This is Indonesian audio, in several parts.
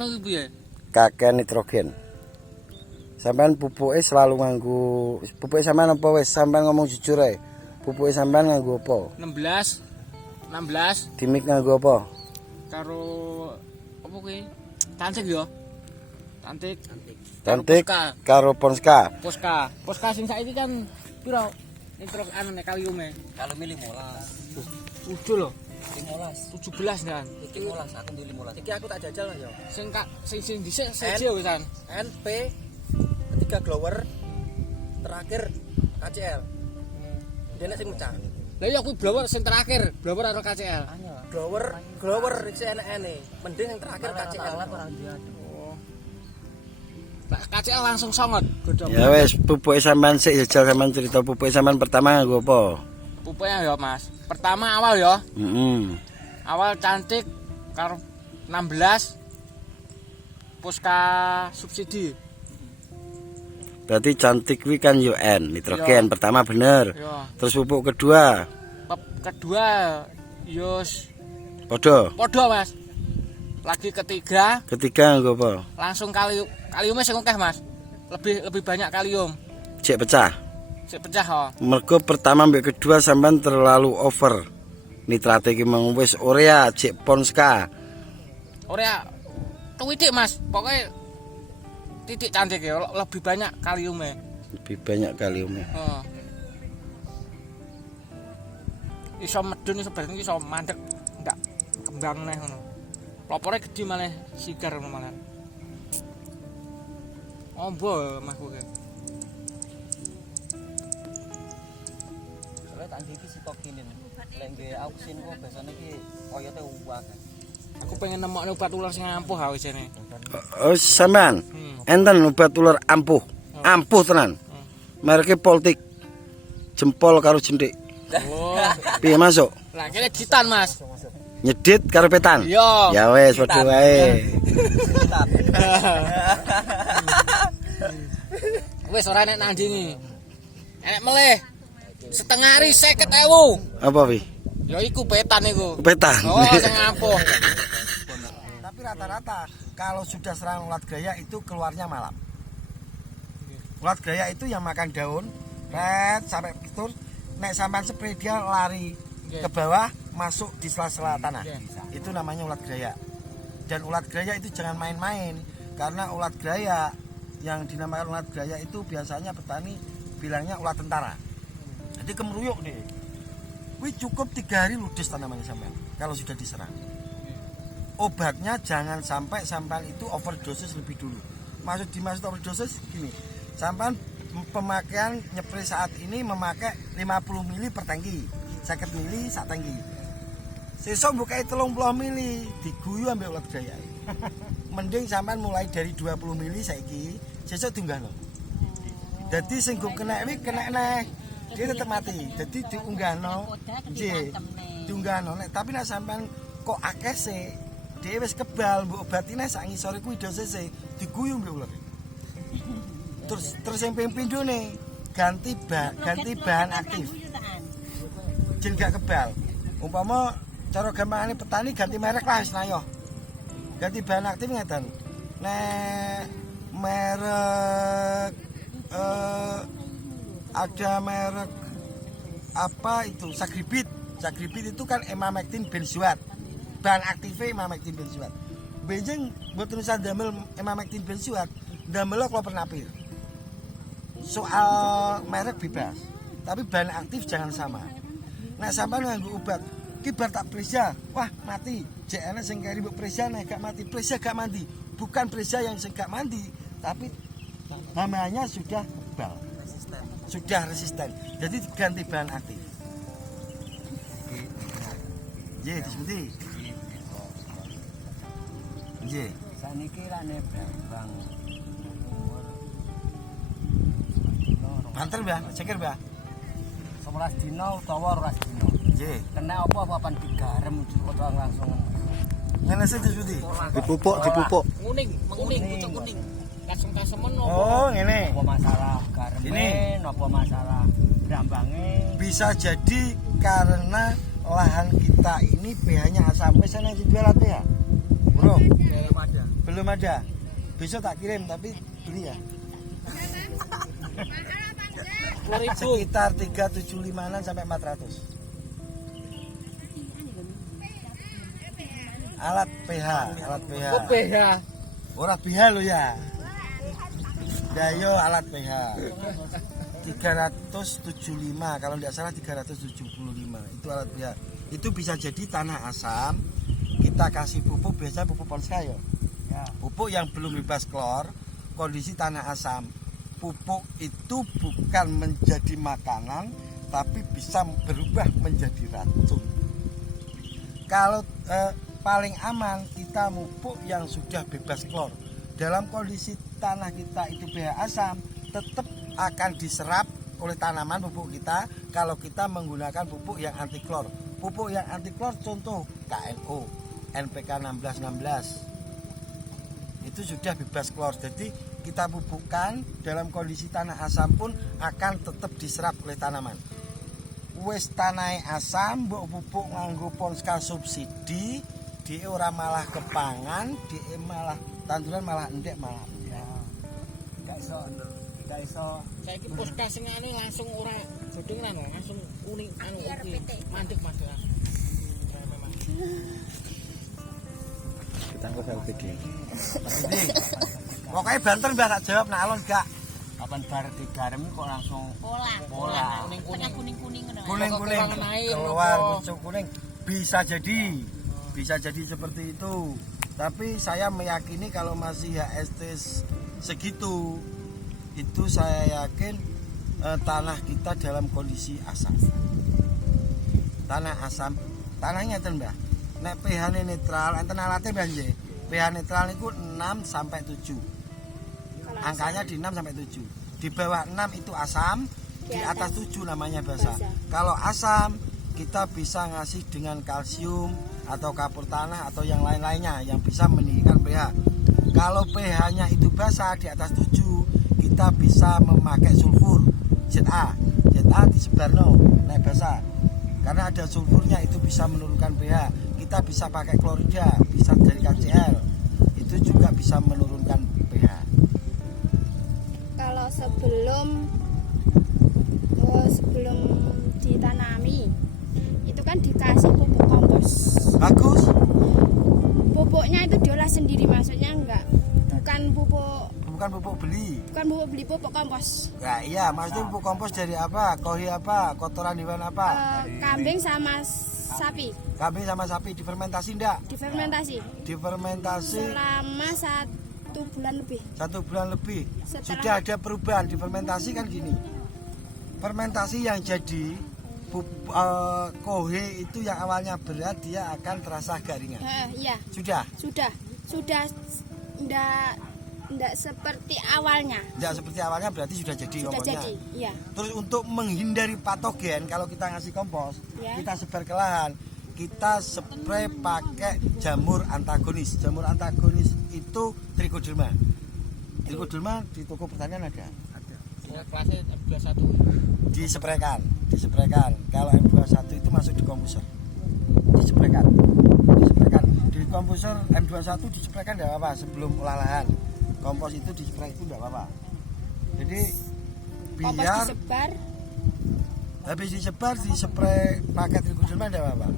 ngono iki piye? Kakek nitrogen. Sampean pupuke selalu nganggo pupuke sampean apa wis sampean ngomong jujur ae. Pupuke sampean nganggo apa? 16. Dimik nganggo apa? Karo apa kuwi? Cantik yo. Cantik karo Ponska. Poska sing saiki kan piro? Nitro anu nek kaliume. Kalium 15. Udah lho. 15. 17 kan. Iki 15, aku duwe 15. Iki aku tak jajal ya. Sing dhisik seje wisan. NP ketiga glower terakhir KCL. Dene sing mecah. Lah iya kuwi blower sing terakhir, blower karo KCL. Glower iki enek-enek. Mending yang terakhir KCL. Oh. Lah KCL langsung songot godhong. Ya wis pupuke sampean sik jajal sampean cerita pupuke sampean pertama nganggo apa? Pupuknya ya Mas. Pertama awal ya. Awal cantik karo 16 Poska subsidi. Berarti cantik kuwi kan UN nitrogen Yo. pertama bener. Yo. Terus pupuk kedua Kedua yos podo. Mas. Lagi ketiga Ketiga nganggo apa? langsung kaliumnya sing akeh Mas. Lebih banyak kalium. Cek pecah. Sik pecah kok. Mergo pertama mbek kedua sampean terlalu over. Nitrate iki mung wis urea cek Ponska. Ora tuwitik Mas. Pokoknya titik cantik ya, lebih banyak kaliumnya. Lebih banyak kaliumnya. Oh. Iso medun iso bareng iso mandek ndak kembang neh ngono. Lopore gede malah sigar ngono malah. Ombo Mas kuwi. Soale tak iki sitokinin. Lek nggih auksin kok biasane iki oyote uwak. Aku pengen nemokne obat ular sing ampuh ha wisene. Oh, sampean. Enten obat ular ampuh. Ampuh tenan. Mereke Poltik. Jempol karo jentik. Oh. Piye masuk? Lah kene ditan Mas. Nyedit karo petan. Yo. Ya wis padha wae. Wis ora nek nandingi. Enek melih. Setengah hari 50.000. Apa wi? Ya iku petan iku. Petan. Oh, sing ampuh. Tapi rata-rata kalau sudah serangan ulat gaya itu keluarnya malam. Ulat gaya itu yang makan daun, red sampai terus nek sampean spray dia lari ke bawah masuk di sela-sela tanah. Itu namanya ulat gaya. Dan ulat gaya itu jangan main-main karena ulat gaya yang dinamakan ulat gaya itu biasanya petani bilangnya ulat tentara. Jadi kemeruyuk deh. Wih cukup 3 hari ludes tanamannya sampean kalau sudah diserang. Obatnya jangan sampai sampean itu overdosis lebih dulu. Dimaksud overdosis gini. Sampean pemakaian nyepray saat ini memakai 50 mili per tangki, 50 mili sak tangki. Sesuk mbukae 30 mili diguyu ambek ulat gaya. Mending sampean mulai dari 20 mili saiki, sesuk diunggahno. Dadi sing go kena iki kena neh. Dia tetap mati. Jadi diunggahno. Nggih. Diunggahno nek tapi nek sampean kok akeh sih, dhewe wis kebal mbok obatine sak ngisore kuwi dosise diguyu mbek ular. Terus yang pindhone ganti bahan aktif. Jen gak kebal. Umpama cara gampangane petani ganti merek lah wis nayo. Ganti bahan aktif ngeten. Nek merek ada merek apa itu Sagribit. Sagribit itu kan emamectin benzoat. Bahan aktifnya emamectin benzoat. Benjing buat tulisan damel emamectin benzoat, damel kalau pernapir. Soal merek bebas, tapi bahan aktif jangan sama. Nah sampai nganggo obat kibar tak presa, wah mati. JN sing kari mbok presa nek gak mati, presa gak mati. Bukan presa yang sing gak mati, tapi namanya sudah kebal. Sudah resisten. Jadi ganti bahan aktif. Nggih, disebuti. Nggih. Saniki rane Bang. Banter, Mbah, ceker, Mbah. 11 dina utawa 12 dina. Nggih. Kena apa papan digarem utawa langsung. Ngene sih disebuti. Dipupuk. Menguning, pucuk kuning. Kasem-kasemen opo? Oh, ngene. Apa masalah gareme, apa masalah brambange. Bisa jadi karena lahan kita ini pH-nya asam. Wis ana yang jual pH. Bro. Ada. Belum ada. Besok tak kirim tapi beli ya. 2000. Sekitar 375 sampai 400. Alat pH. Oh, PH. Ora pH lo ya. Dayo alat pH. 375 kalau tidak salah 375 itu alat pH. Itu bisa jadi tanah asam. Kita kasih pupuk biasa pupuk Ponska ya. Pupuk yang belum bebas klor, kondisi tanah asam. Pupuk itu bukan menjadi makanan tapi bisa berubah menjadi racun. Kalau paling aman kita pupuk yang sudah bebas klor. Dalam kondisi tanah kita itu pH asam, tetap akan diserap oleh tanaman pupuk kita kalau kita menggunakan pupuk yang anti klor. Pupuk yang anti klor contoh KNO, NPK 1616. Itu sudah bebas klor. Jadi kita pupukkan dalam kondisi tanah asam pun akan tetap diserap oleh tanaman. Wis tanah asam mbok pupuk nganggo Ponska subsidi, dia ora malah kepangan, dia malah tanduran malah endek malah. Ya. Gak iso. Saiki Ponska singane langsung ora bodhingan langsung kuning anu iki. Mandek Mas. Memang. Ditangkap LPG. Pokoknya banter mbak tak jawab nak alon gak. Kapan bar digarem kok langsung Pola kuning-kuning ngono. Kuning-kuning keluar pucuk kuning bisa jadi seperti itu. Tapi saya meyakini kalau masih HST segitu itu saya yakin tanah kita dalam kondisi asam. Tanah asam, tanahnya enten Mbah. Nek pH-ne netral, enten alatnya Mbah nggih. pH netral niku 6 sampai 7. Angkanya di 6 sampai 7. Di bawah 6 itu asam, di atas 7 namanya basa. Kalau asam kita bisa ngasih dengan kalsium atau kapur tanah atau yang lain-lainnya yang bisa meninggikan pH. Kalau pH-nya itu basa di atas 7, kita bisa memakai sulfur ZA. ZA disebarno naik basa. Karena ada sulfurnya itu bisa menurunkan pH. Kita bisa pakai klorida, bisa dari KCl. Itu juga bisa menurunkan pH. Kalau sebelum ditanami itu kan dikasih pupuk kompos. Bagus. Pupuknya itu diolah sendiri, maksudnya bukan pupuk beli. Bukan pupuk beli, pupuk kompos. Ya iya, maksudnya pupuk kompos dari apa? Kohi apa? Kotoran hewan apa? Kambing sama sapi. Kambing sama sapi difermentasi enggak? Difermentasi. Difermentasi Selama 1 bulan lebih. 1 bulan lebih. Setelah- Sudah ada perubahan. Difermentasi kan gini. Fermentasi yang jadi kohe itu yang awalnya berat dia akan terasa agak ringan. Iya. Sudah Enggak seperti awalnya. tidak seperti awalnya berarti sudah jadi Sudah komposnya. jadi, iya. Terus untuk menghindari patogen kalau kita ngasih kompos, Ya. kita sebar ke lahan, kita spray pakai jamur antagonis. Jamur antagonis itu trichoderma. Trichoderma di toko pertanian ada. Kelasnya M21. Dispraykan. Kalau M21 itu masuk di komposer. Dispraykan. Di komposer M21 dispraykan tidak apa-apa sebelum olah lahan. Kompos itu dispray itu tidak apa-apa. Jadi Kompos biar disebar. habis disebar dispray pakai trichoderma tidak apa-apa.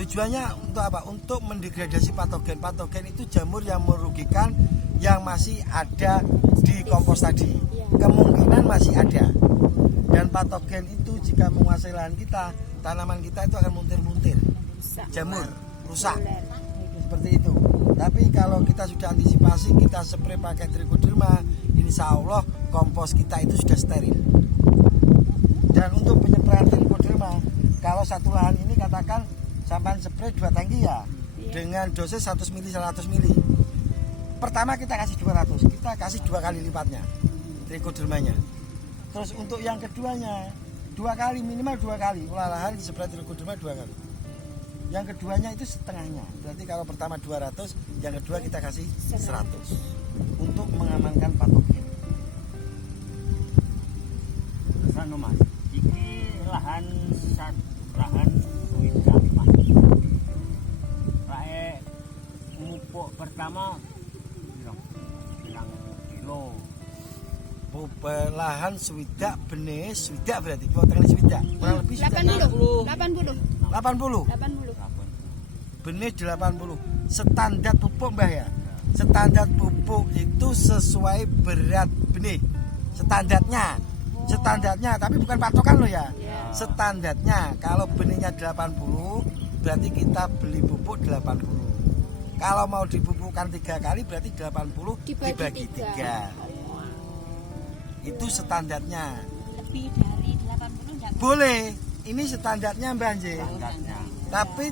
Tujuannya untuk apa? Untuk mendegradasi patogen. Patogen itu jamur yang merugikan yang masih ada di kompos tadi. Kemungkinan masih ada. Dan patogen itu jika menguasai lahan kita, tanaman kita itu akan muntir-muntir. Jamur rusak. Seperti itu. Tapi kalau kita sudah antisipasi, kita spray pakai trichoderma, insya Allah kompos kita itu sudah steril. Dan untuk penyemprotan trichoderma, kalau satu lahan ini katakan sampai spray 2 tangki ya, dengan dosis 100 ml 100 ml. Pertama kita kasih 200, kita kasih 2 kali lipatnya trichodermanya. Terus untuk yang keduanya 2 kali, minimal 2 kali. Olah lahan dispray trichoderma 2 kali. Yang keduanya itu setengahnya. Berarti kalau pertama 200, yang kedua kita kasih 100 untuk mengamankan patogen. Anu Mas, iki lahan suwida Mas. Rae mupuk pertama lahan swidak benih swidak berarti potongnya swidak kurang lebih swidak 80 benih 80 standar pupuk Mbah ya. Standar pupuk itu sesuai berat benih standarnya tapi bukan patokan loh ya. Standarnya kalau benihnya 80 berarti kita beli pupuk 80. Kalau mau dipupukkan 3 kali berarti 80 dibagi 3. Itu standarnya. Lebih dari 80 enggak Boleh. Ini standarnya Mbak J. Tapi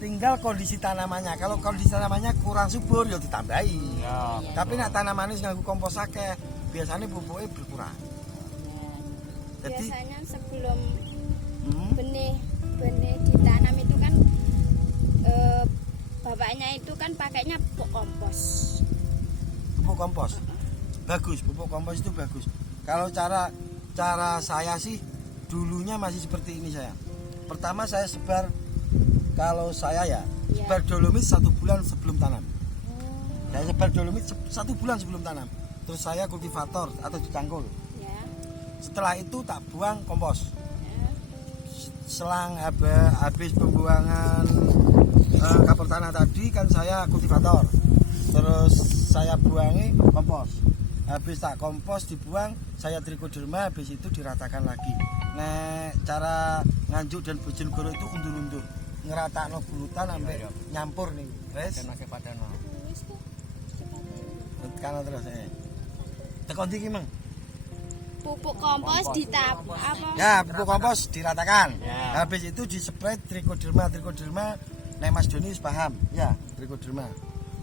tinggal kondisi tanamannya. Kalau kondisi tanamannya kurang subur ya ditambahi. Tapi nek tanamannya nganggo kompos akeh, biasanya pupuknya berkurang. Jadi biasanya sebelum benih ditanam itu kan bapaknya itu kan pakainya pupuk kompos. pupuk kompos bagus, pupuk kompos itu bagus. Kalau cara saya sih dulunya masih seperti ini saya. Pertama saya sebar, kalau saya ya sebar dolomit 1 bulan sebelum tanam. Saya sebar dolomit 1 bulan sebelum tanam. Terus saya kultivator atau dicangkul. Setelah itu tak buang kompos. Selang habis pembuangan kapur tanah tadi kan saya kultivator. Terus saya buangi kompos. Habis tak kompos dibuang, saya trikoderma, habis itu diratakan lagi. Nah, cara nganjuk dan bojonegoro itu undur-undur. Ngeratakno bulutan sampai nyampur nih. Wes. Kenake padano. Kan terus tekon iki, Mang. Pupuk kompos ditabur apa? Ya, pupuk kompos diratakan. Habis itu dispray trikoderma. Nek Mas Doni paham. Ya, trikoderma.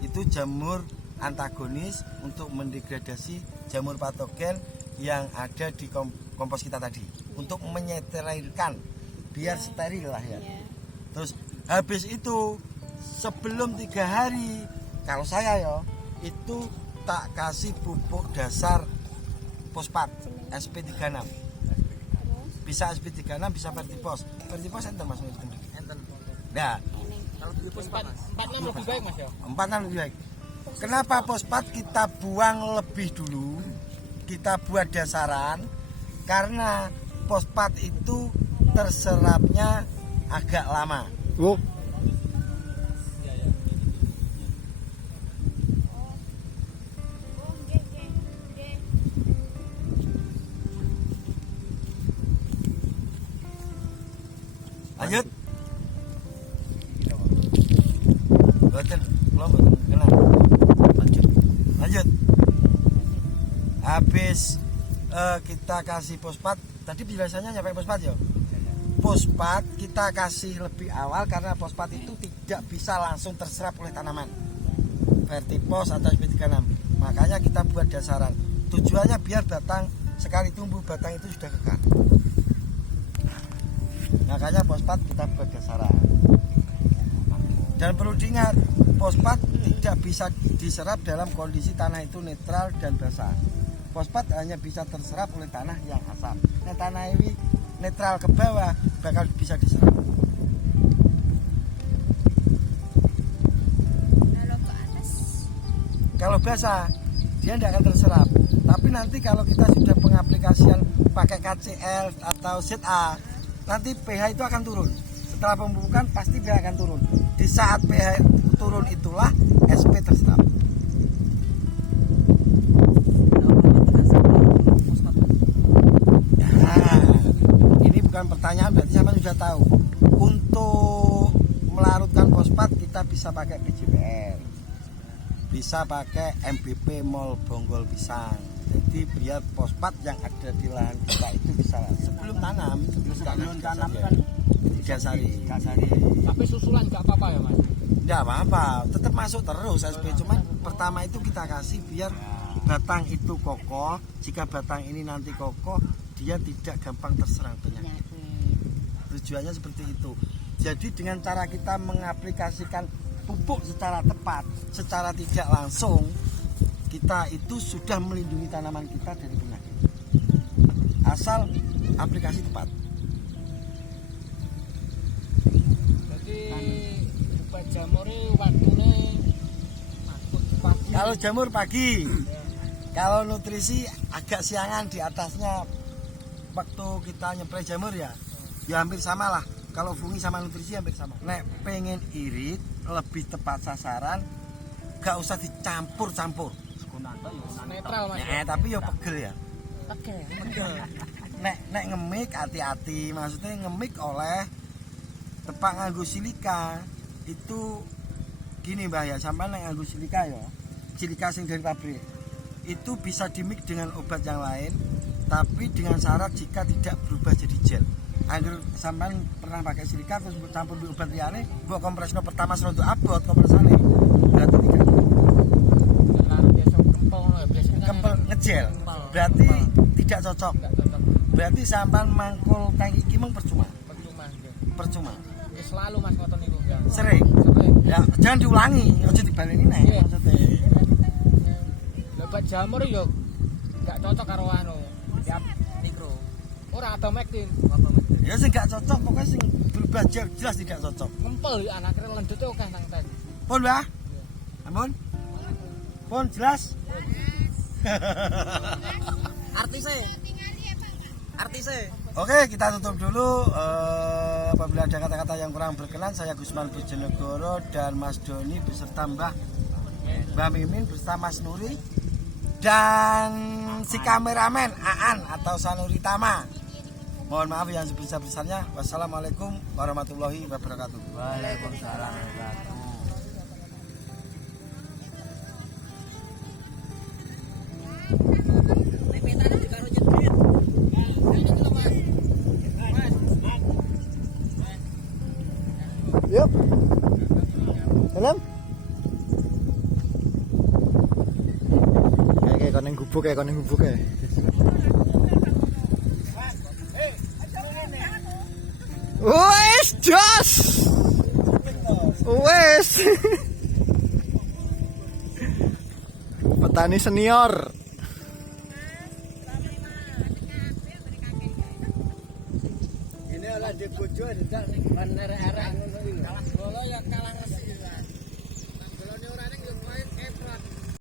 Itu jamur antagonis untuk mendegradasi jamur patogen yang ada di kompos kita tadi. Untuk menyeterilkan biar steril lah ya. Terus habis itu sebelum 3 hari kalau saya ya itu tak kasih pupuk dasar fosfat SP36. Bisa SP36 bisa Vertipos. Vertipos enten Mas enten. Nah, Kalau beli fosfat 4 lebih baik Mas ya. 4 lebih baik. Kenapa fosfat kita buang lebih dulu? Kita buat dasaran karena fosfat itu terserapnya agak lama. Oh. Lanjut. Boten, belum kenal. Lanjut. Habis kita kasih fosfat, tadi biasanya nyampe fosfat ya. Fosfat kita kasih lebih awal karena fosfat itu tidak bisa langsung terserap oleh tanaman. Vertipos atau SP36. Makanya kita buat dasaran. Tujuannya biar batang sekali tumbuh batang itu sudah kekar. Makanya fosfat kita buat dasaran. Dan perlu diingat, fosfat tidak bisa diserap dalam kondisi tanah itu netral dan basah. Fosfat hanya bisa terserap oleh tanah yang asam. Nah, tanah ini netral ke bawah bakal bisa diserap. Kalau ke atas Kalau basah dia tidak akan terserap. Tapi nanti kalau kita sudah pengaplikasian pakai KCL atau ZA, nanti pH itu akan turun. Setelah pemupukan pasti dia akan turun. Di saat pH turun itulah SP terserap. Nah, ini bukan pertanyaan, berarti sama sudah tahu. Untuk melarutkan fosfat kita bisa pakai PJBR, bisa pakai MBP mol bonggol pisang. Jadi biar fosfat yang ada di lahan kita itu bisa sebelum tanam kan didasari. Tapi susulan nggak apa-apa ya Mas? Nggak apa-apa, tetap masuk terus SP. Cuman pertama itu kita kasih biar batang itu kokoh. Jika batang ini nanti kokoh, dia tidak gampang terserang penyakit. Tujuannya seperti itu. Jadi dengan cara kita mengaplikasikan pupuk secara tepat, secara tidak langsung, kita itu sudah melindungi tanaman kita dari penyakit. Asal aplikasi tepat. Jadi buat jamure waktune pagi. Kalau jamur pagi, Kalau nutrisi agak siangan di atasnya waktu kita nyepray jamur ya hampir sama lah. Kalau fungi sama nutrisi hampir sama. Nek pengen irit lebih tepat sasaran, gak usah dicampur-campur. Netral Mas. Tapi ya pegel ya. Pegel. Nek ngemik hati-hati, maksudnya ngemik oleh tepak nganggo silika itu gini Mbah ya, sampean nek nganggo silika ya. Silika sing dari pabrik itu bisa dimik dengan obat yang lain, tapi dengan syarat jika tidak berubah jadi gel. Agar sampean pernah pakai silika terus campur di obat liyane, mbok kompresno pertama serodok abot kompresane. Berarti tidak kempel ngegel. Berarti tidak cocok. Berarti sampean mangkul tank iki mung percuma. Percuma. Ya selalu Mas ngoten niku ya. Sering. Ya jangan diulangi, aja dibaleni nek maksudnya. Obat jamur yo gak cocok karo anu tiap mikro. Ora ada mektin. Ya sing gak cocok pokoknya sing berubah jelas tidak cocok. Ngempel anaknya lendute akeh nang tank. Pun Mbah? Ampun? Pun jelas? Artisnya. Oke, kita tutup dulu. Apabila ada kata-kata yang kurang berkenan, saya Gusman Bojonegoro dan Mas Doni beserta Mbah Mimin beserta Mas Nuri dan si kameramen Aan atau Sanuri Tama. Mohon maaf yang sebesar-besarnya. Wassalamualaikum warahmatullahi wabarakatuh. Waalaikumsalam warahmatullahi Yuk. Dalam. Kayak koneng gubuk kayak. Wes jos. Wes. Petani senior. Ini olah di bojo tidak ban erek-erek ngono iki lho. Kalah bola ya kalah